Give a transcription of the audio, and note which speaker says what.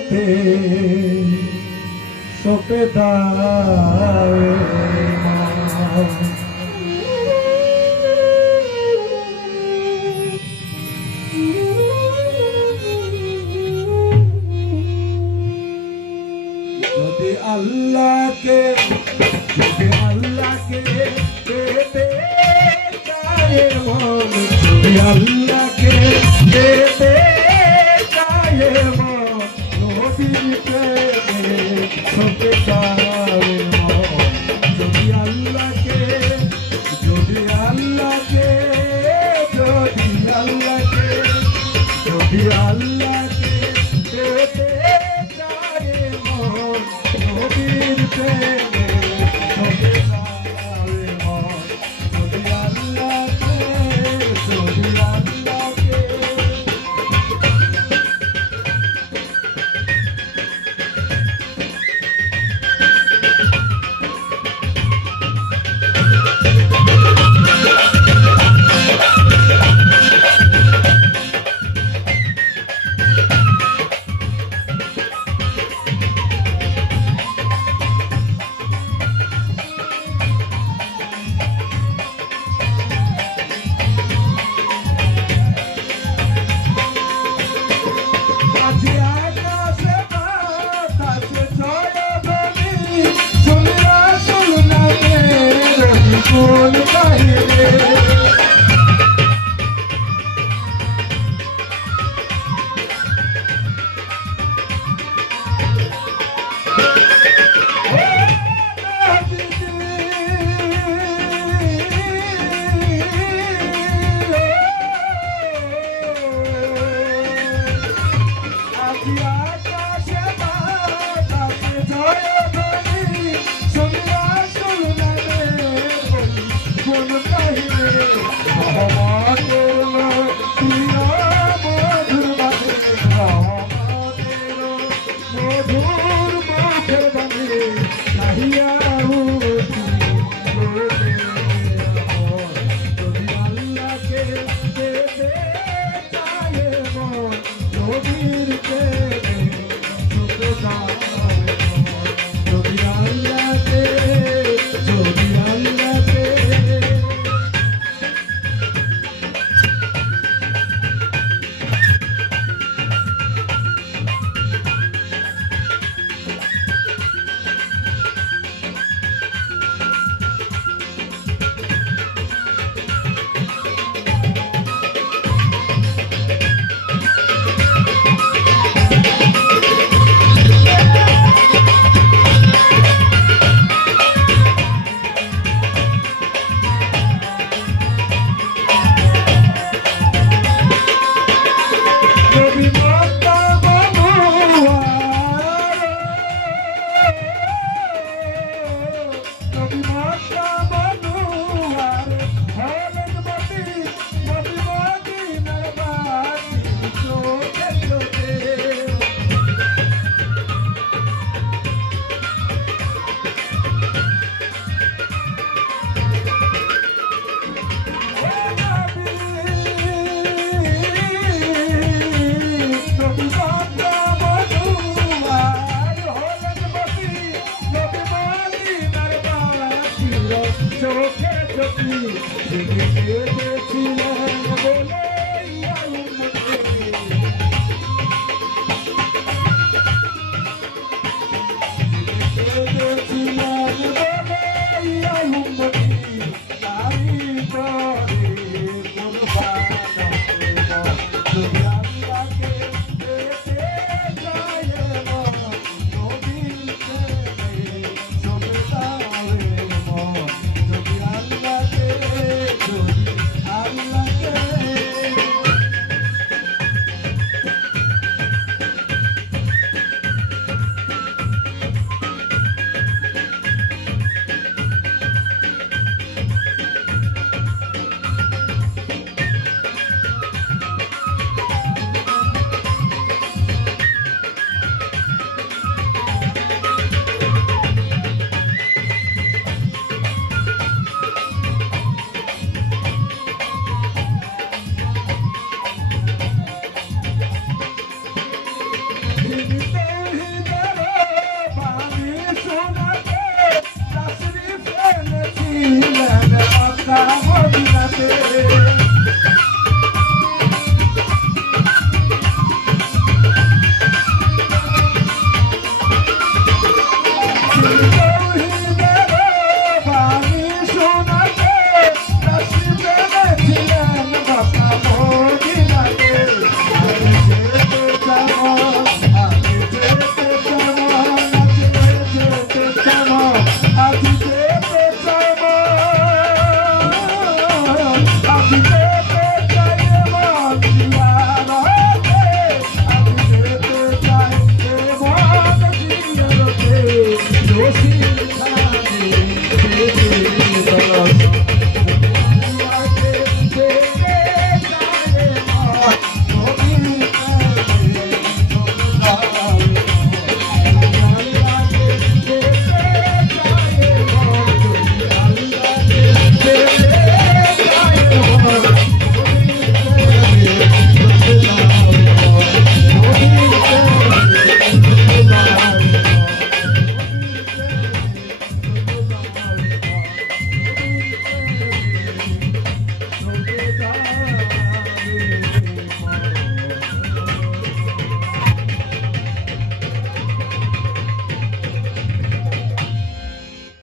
Speaker 1: যেতে সপে দায় যদি আল্লাহকে যদি আল্লাহকে পেতে চায় মন যদি আল্লাহকে পেতে Yeah. আমাকে Russia. Thank you.